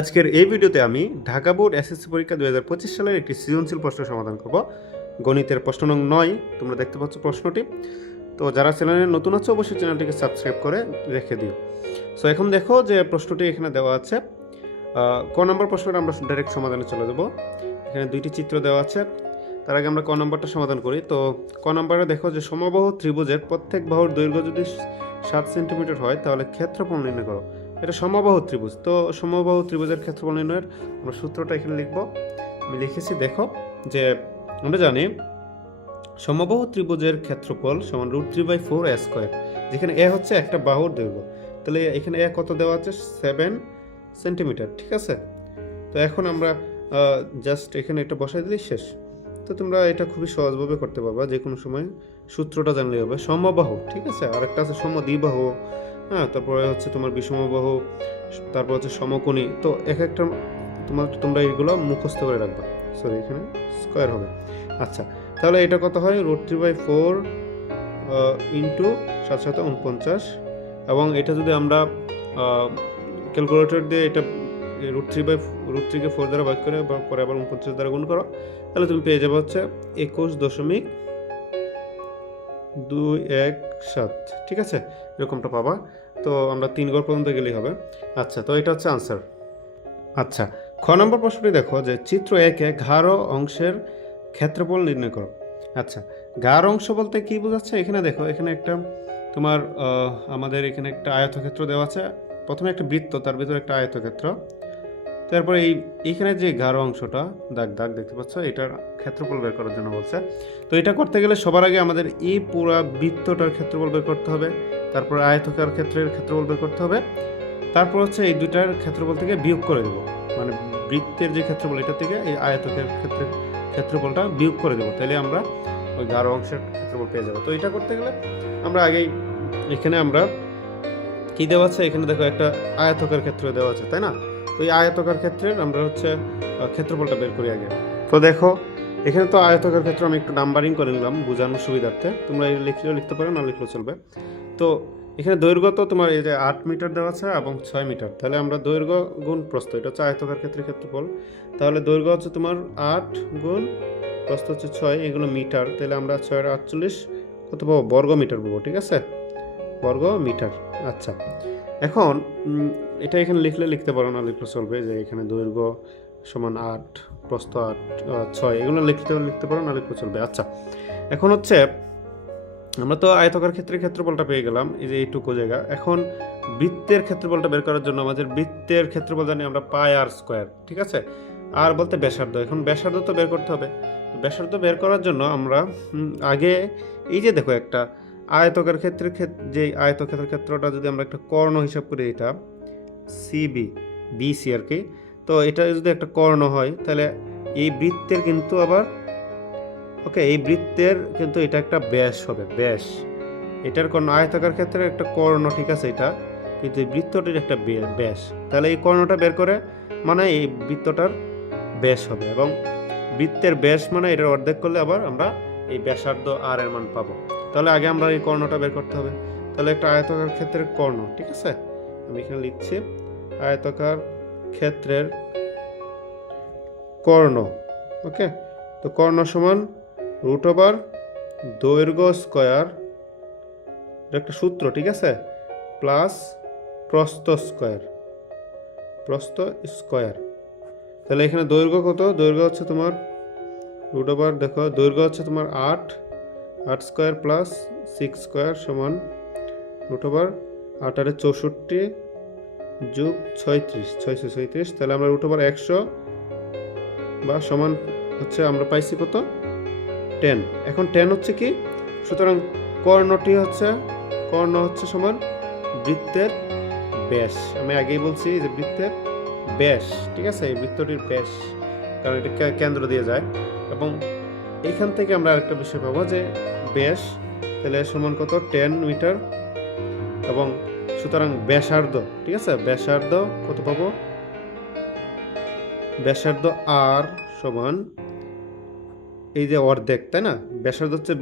আজকের এই ভিডিওতে আমি ঢাকা বোর্ড এসএসসি পরীক্ষা 2025 সালের একটি সৃজনশীল প্রশ্ন সমাধান করব। গণিতের প্রশ্ন নং 9 তোমরা দেখতে পাচ্ছ প্রশ্নটি। তো যারা চ্যানেলে নতুন আছো অবশ্যই চ্যানেলটিকে সাবস্ক্রাইব করে রেখে দিও। সো এখন দেখো যে প্রশ্নটি এখানে দেওয়া আছে। ক নম্বর প্রশ্নটা আমরা ডাইরেক্ট সমাধানে চলে যাব। এখানে দুইটি চিত্র দেওয়া আছে। তার আগে আমরা ক নম্বরটা সমাধান করি। তো ক নম্বরে দেখো যে সমবাহু ত্রিভুজের প্রত্যেক বাহুর দৈর্ঘ্য যদি 7 সেন্টিমিটার হয় তাহলে ক্ষেত্রফল নির্ণয় করো। এটা সমবাহু ত্রিভুজ। তো সমবাহু ত্রিভুজের ক্ষেত্রফল নির্ণয়ের আমরা সূত্রটা এখানে লিখব। আমি লিখেছি, দেখো যে আমরা জানি সমবাহু ত্রিভুজের ক্ষেত্রফল সমান √3/4 a স্কয়ার, যেখানে এ হচ্ছে একটা বাহুর দৈর্ঘ্য। তাহলে এখানে এ কত দেওয়া আছে? 7 সেন্টিমিটার, ঠিক আছে। তো এখন আমরা জাস্ট এখানে এটা বসাই দিলেই শেষ। তো তোমরা এটা খুবই সহজভাবে করতে পারবা, যে কোনো সময় সূত্রটা জানলেই হবে। সমবাহু, ঠিক আছে। আরেকটা আছে সমদ্বিবাহু, হ্যাঁ। তারপরে হচ্ছে তোমার বিষমবাহু, তারপর হচ্ছে সমকোণী। তো এক একটা তোমরা এগুলো মুখস্থ করে রাখবা। সরি, এখানে স্কয়ার হবে। আচ্ছা, তাহলে এটা কত হয়? √3/4 ইন্টু 7 7 49। এবং এটা যদি আমরা ক্যালকুলেটর দিয়ে এটা √3কে 4 দ্বারা ভাগ করে বা পরে আবার 49 দ্বারা গুণ করো, তাহলে তুমি পেয়ে যাবে হচ্ছে 21.217, ঠিক আছে। এরকমটা পাবা। তো আমরা 3 ঘর পর্যন্ত গেলেই হবে। আচ্ছা, তো এটা হচ্ছে আনসার। আচ্ছা, খ নম্বর প্রশ্নটি দেখো যে চিত্র 1-এ ঘাড় অংশের ক্ষেত্রফল নির্ণয় করো। আচ্ছা, ঘাড় অংশ বলতে কি বোঝাচ্ছে? এখানে দেখো, এখানে একটা তোমার আমাদের এখানে একটা আয়তক্ষেত্র দেওয়া আছে। প্রথমে একটা বৃত্ত, তার ভিতরে একটা আয়তক্ষেত্র। তারপরে এইখানে যে ঘাড় অংশটা দাগ দাগ দেখতে পাচ্ছ, এটার ক্ষেত্রফল বের করার জন্য বলছে। তো এটা করতে গেলে সবার আগে আমাদের এই পুরো বৃত্তটার ক্ষেত্রফল বের করতে হবে। তারপর আয়তকার ক্ষেত্রের ক্ষেত্রফল বের করতে হবে। তারপর হচ্ছে এই দুইটার ক্ষেত্রফল থেকে বিয়োগ করে দেবো। মানে বৃত্তের যে ক্ষেত্রফল, এটা থেকে এই আয়তকের ক্ষেত্রফলটা বিয়োগ করে দেবো। তাহলে আমরা ওই ঘাড় অংশের ক্ষেত্রফল পেয়ে যাবো। তো এটা করতে গেলে আমরা আগেই এখানে আমরা কি দেওয়া আছে? এখানে দেখো একটা আয়তকার ক্ষেত্র দেওয়া আছে, তাই না? তো এই আয়তকার ক্ষেত্রের আমরা হচ্ছে ক্ষেত্রফলটা বের করি আগে। তো দেখো, এখানে তো আয়তকার ক্ষেত্র আমি একটু নাম্বারিং করে নিলাম বোঝানোর সুবিধার্থে। তোমরা লিখলেও লিখতে পারো, না লিখলেও চলবে। তো এখানে দৈর্ঘ্য তো তোমার এই যে 8 মিটার দেওয়া আছে এবং 6 মিটার। তাহলে আমরা দৈর্ঘ্য গুণ প্রস্থ, এটা হচ্ছে আয়তকার ক্ষেত্রের ক্ষেত্রফল। তাহলে দৈর্ঘ্য হচ্ছে তোমার 8 গুণ প্রস্থ হচ্ছে 6, এগুলো মিটার। তাহলে আমরা 6 আর 48 কত পাবো? বর্গ মিটার পাবো, ঠিক আছে, বর্গ মিটার। আচ্ছা, এখন এটা এখানে লিখতে পারো, না লিখলে চলবে। যে এখানে দৈর্ঘ্য সমান 8, প্রস্থ 8, 6, এগুলো লিখতে পারো, না লিখলে চলবে। আচ্ছা, এখন হচ্ছে আমরা তো আয়তকার ক্ষেত্রের ক্ষেত্রফলটা পেয়ে গেলাম, এই যে এইটুকু জায়গা। এখন বৃত্তের ক্ষেত্রফলটা বের করার জন্য আমাদের বৃত্তের ক্ষেত্রফল জানি আমরা পাই আর স্কয়ার, ঠিক আছে। আর বলতে ব্যাসার্ধ, এখন ব্যাসার্ধ তো বের করতে হবে। তো ব্যাসার্ধ বের করার জন্য আমরা আগে এই যে দেখো একটা আয়তকার ক্ষেত্রের যে আয়তক্ষেত্রের ক্ষেত্রটা যদি আমরা একটা কর্ণ হিসাব করি, এটা বিসি আর কি। তো এটা যদি একটা কর্ণ হয়, তাহলে এই বৃত্তের কিন্তু আবার এই বৃত্তের কিন্তু এটা একটা ব্যাস হবে, ব্যাস। এটার কর্ণ আয়তাকার ক্ষেত্রে একটা কর্ণ, ঠিক আছে, এটা কিন্তু এই বৃত্তটির একটা ব্যাস। তাহলে এই কর্ণটা বের করে মানে এই বৃত্তটার ব্যাস হবে, এবং বৃত্তের ব্যাস মানে এটার অর্ধেক করলে আবার আমরা এই ব্যাসার্ধ আর এর মান পাবো। তাহলে আগে আমরা এই কর্ণটা বের করতে হবে। তাহলে একটা আয়তাকার ক্ষেত্রের কর্ণ, ঠিক আছে, আমি এখানে লিখছি আয়তাকার ক্ষেত্রের কর্ণ। ওকে, তো কর্ণ সমান √ দৈর্ঘ্য স্কয়ার, একটা সূত্র, ঠিক আছে, প্লাস প্রস্থ স্কয়ার। তাহলে এখানে দৈর্ঘ্য কত? দৈর্ঘ্য হচ্ছে তোমার √ দেখো, দৈর্ঘ্য হচ্ছে তোমার 8 স্কয়ার প্লাস 6 স্কয়ার সমান √ 8 আর 64 যোগ 36, 636। তাহলে আমরা √ 100 বা সমান হচ্ছে আমরা পাইছি কত? 10। এখন 10 হচ্ছে কি? সুতরাং কর্ণ হচ্ছে সমান বৃত্তের ব্যাস। আমি আগেই বলছি যে বৃত্তের ব্যাস, ঠিক আছে, এই বৃত্তটির ব্যাস, কারণ এটা কেন্দ্র দিয়ে যায়। এবং এইখান থেকে আমরা আরেকটা বিষয় পাবো যে ব্যাস, তাহলে সমান কত? 10 মিটার। এবং সুতরাং ব্যাসার্ধ, ঠিক আছে, ব্যাসার্ধ কত পাবো? ব্যাসার্ধ আর সমান এই যে অর্ধেক, তাই না? ব্যাসার্ধ হচ্ছে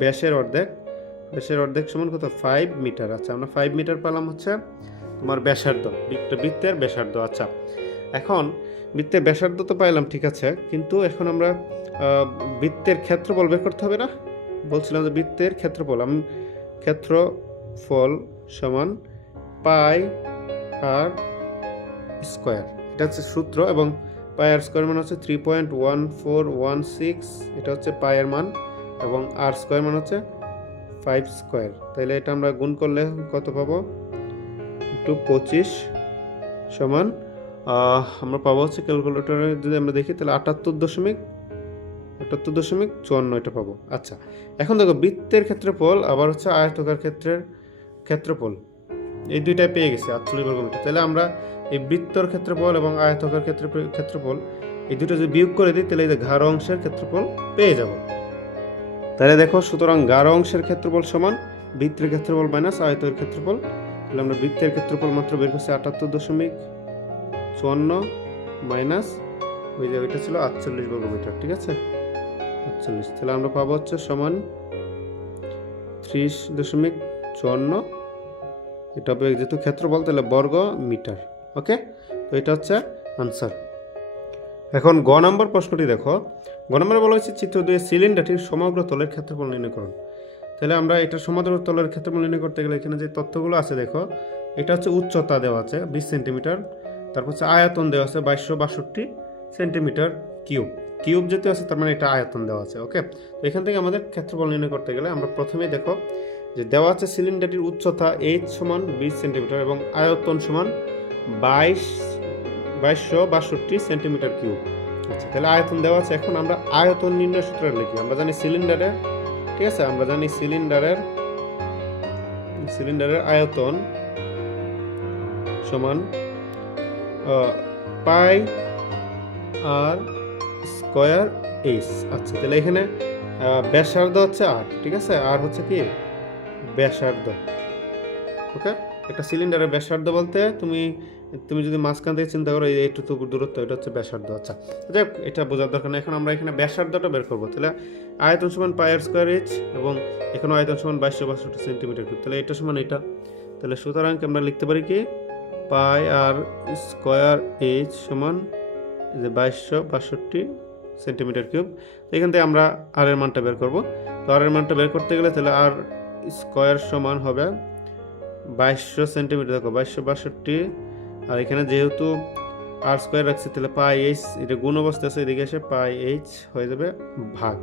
ব্যাসের অর্ধেক সমান কত? 5 মিটার। আচ্ছা, আমরা 5 মিটার পেলাম হচ্ছে তোমার ব্যাসার্ধ, বৃত্তের ব্যাসার্ধ। আচ্ছা, এখন বৃত্তের ব্যাসার্ধ তো পাইলাম, ঠিক আছে, কিন্তু এখন আমরা বৃত্তের ক্ষেত্রফল বের করতে হবে না? বলছিলাম যে বৃত্তের ক্ষেত্রফল সমান পাই আর স্কোয়ার, এটা হচ্ছে সূত্র। এবং পাই আর স্কোয়ার মান হচ্ছে 3.1416, এটা হচ্ছে পাই এর মান, এবং আর স্কোয়ার মান হচ্ছে 5 স্কোয়ার। তাহলে এটা আমরা গুণ করলে কত পাবো? 225 সমান আমরা পাবো হচ্ছে, ক্যালকুলেটরে যদি আমরা দেখি তাহলে 78.54 এটা পাবো। আচ্ছা, এখন দেখো বৃত্তের ক্ষেত্রফল আবার হচ্ছে আয়তকার ক্ষেত্রের ক্ষেত্রফল, এই দুইটাই পেয়ে গেছি 48 বর্গমিটার। তাহলে আমরা এই বৃত্তর ক্ষেত্রফল এবং আয়তকার ক্ষেত্রফল এই দুটো যদি বিয়োগ করে দিই তাহলে এই যে ঘাড় অংশের ক্ষেত্রফল পেয়ে যাব। তাহলে দেখো, সুতরাং ঘাড় অংশের ক্ষেত্রফল সমান বৃত্তের ক্ষেত্রফল মাইনাস আয়তের ক্ষেত্রফল। তাহলে আমরা বৃত্তের ক্ষেত্রফল মাত্র বের করছি 78.54 মাইনাস ওই যে ওইটা ছিল 48 বর্গমিটার, ঠিক আছে, 48। তাহলে আমরা পাবো হচ্ছে সমান 30.54, এটা হবে যেহেতু ক্ষেত্রফল তাহলে বর্গ মিটার। ওকে, তো এটা হচ্ছে আনসার। এখন গ নম্বর প্রশ্নটি দেখো। গ নম্বরে বলা হয়েছে চিত্র 2 সিলিন্ডারটির সমগ্র তলের ক্ষেত্রফল নির্ণয় করুন। তাহলে আমরা এটা সমগ্র তলের ক্ষেত্রফল নির্ণয় করতে গেলে এখানে যে তথ্যগুলো আছে দেখো, এটা হচ্ছে উচ্চতা দেওয়া আছে 20 সেন্টিমিটার, তারপর হচ্ছে আয়তন দেওয়া আছে 2262 সেন্টিমিটার কিউব যেহেতু আছে তার মানে এটা আয়তন দেওয়া আছে। ওকে, তো এখান থেকে আমাদের ক্ষেত্রফল নির্ণয় করতে গেলে আমরা প্রথমেই দেখো যে দেওয়া আছে সিলিন্ডারটির উচ্চতা h সমান 20 সেন্টিমিটার এবং আয়তন সমান 2262 সেন্টিমিটার কিউব। আচ্ছা, তাহলে আয়তন দেওয়া আছে। এখন আমরা আয়তন নির্ণয় সূত্র লিখি। আমরা জানি সিলিন্ডারের, ঠিক আছে, আমরা জানি সিলিন্ডারের আয়তন সমান পাই আর স্কয়ার এইচ। আচ্ছা, তাহলে এখানে ব্যাসার্ধ হচ্ছে আর, ঠিক আছে, আর হচ্ছে কি ব্যাসার্ধ। ওকে, একটা সিলিন্ডারের ব্যাসার্ধ বলতে তুমি যদি মাঝখান থেকে চিন্তা করো এইটুকু দূরত্ব, এটা হচ্ছে ব্যাসার্ধ। আচ্ছা, যাই হোক, এটা বোঝার দরকার নেই। এখন আমরা এখানে ব্যাসার্ধটা বের করবো। তাহলে আয়তন সমান পাই আর স্কয়ার এইচ এবং এখানে আয়তন সমান 2262 সেন্টিমিটার কিউব। তাহলে এটা সমান এটা। তাহলে সুতরাং আমরা লিখতে পারি কি পাই আর স্কয়ার এইচ সমান 2262 সেন্টিমিটার কিউব। তো এখান থেকে আমরা আর এর মানটা বের করব। তো আর এর মানটা বের করতে গেলে তাহলে আর স্কয়ার সমান হবে 2200 সেন্টিমিটার। দেখো 2262, আর এখানে যেহেতু আর স্কয়ার রাখছি তাহলে পাই এইচ, এটা গুণ অবস্থা আছে, এদিকে এসে পাই এইচ হয়ে যাবে ভাগ,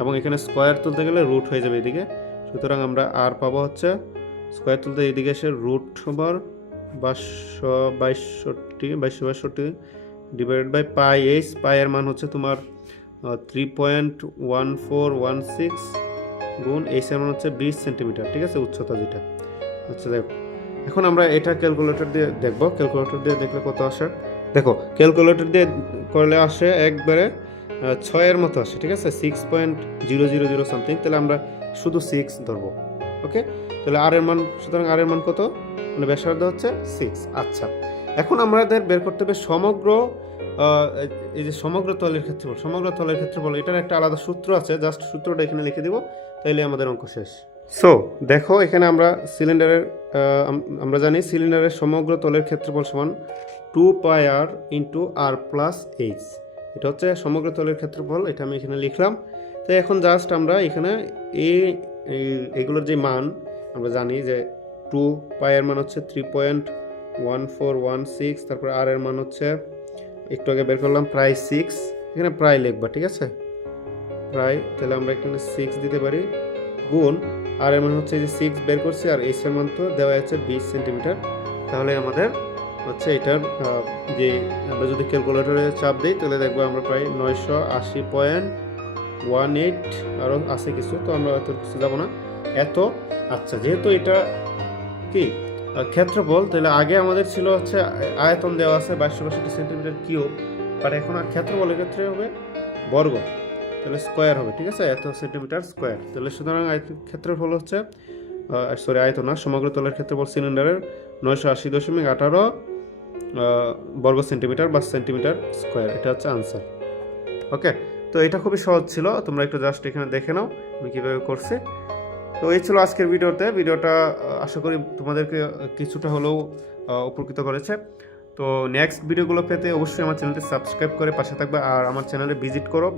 এবং এখানে স্কয়ার তুলতে গেলে রুট হয়ে যাবে এদিকে। সুতরাং আমরা আর পাবো হচ্ছে স্কয়ার তুলতে এদিকে এসে root over 2262 divided by pi h. Pi এর মান হচ্ছে তোমার 3.1416 গুণ এইচ এর মান হচ্ছে 20 সেন্টিমিটার, ঠিক আছে, উচ্চতা যেটা। আচ্ছা, দেখো এখন আমরা এটা ক্যালকুলেটর দিয়ে দেখব। ক্যালকুলেটর দিয়ে দেখলে কত আসে দেখো, ক্যালকুলেটর দিয়ে করলে আসে একবারে 6 এর মতো আসে, ঠিক আছে, 6.000 সামথিং। তাহলে আমরা শুধু 6 ধরবো। ওকে, তাহলে আর এর মান, সুতরাং আর এর মান কত, মানে ব্যাসার্ধ হচ্ছে 6। আচ্ছা, এখন আমাদের বের করতে হবে সমগ্র এই যে সমগ্র তলের ক্ষেত্রফল, এটার একটা আলাদা সূত্র আছে, জাস্ট সূত্রটা এখানে লিখে দিব, তাইলে আমাদের অঙ্ক শেষ। সো দেখো, এখানে আমরা জানি সিলিন্ডারের সমগ্র তলের ক্ষেত্রফল সমান 2 পাই আর ইন্টু আর প্লাস এইচ। এটা হচ্ছে সমগ্র তলের ক্ষেত্রফল, এটা আমি এখানে লিখলাম। তো এখন জাস্ট আমরা এখানে এইগুলোর যে মান আমরা জানি যে 2 পাই এর মান হচ্ছে 3.1416, তারপর আর এর মান হচ্ছে একটু আগে বের করলাম প্রায় 6, এখানে প্রায় লিখবা, ঠিক আছে, প্রায়। তাহলে আমরা এখানে 6 দিতে পারি গুণ আর এর মান হচ্ছে যে 6 বের করছি, আর এইচ এর মান তো দেওয়া আছে 20 সেন্টিমিটার। তাহলে আমাদের হচ্ছে এটার যে আমরা যদি ক্যালকুলেটরে চাপ দিই তাহলে দেখবো আমরা প্রায় 980.18 আরও আছে কিছু, তো আমরা এত কিছু যাবো না এত। আচ্ছা, যেহেতু এটা কি ক্ষেত্রফল, তাহলে আগে আমাদের ছিল হচ্ছে আয়তন দেওয়া আছে 2262 সেন্টিমিটার কিউব, বাট এখন আর ক্ষেত্রফলের ক্ষেত্রে হবে বর্গ, তাহলে স্কোয়ার হবে, ঠিক আছে, এত সেন্টিমিটার স্কোয়ার। তাহলে সুতরাং ক্ষেত্রফল হচ্ছে আয়তন না, সমগ্র তলের ক্ষেত্রফল সিলিন্ডারের 980.18 বর্গ সেন্টিমিটার বা সেন্টিমিটার স্কোয়ার। এটা হচ্ছে আনসার। ওকে, তো এটা খুবই সহজ ছিল, তোমরা একটু জাস্ট এখানে দেখে নাও আমি কীভাবে করছি। তো এই ছিল আজকের ভিডিওটা আশা করি তোমাদেরকে কিছুটা হলেও উপকৃত করেছে। তো নেক্সট ভিডিওগুলো পেতে অবশ্যই আমার চ্যানেলটি সাবস্ক্রাইব করে পাশে থাকবে আর আমার চ্যানেলে ভিজিট করো।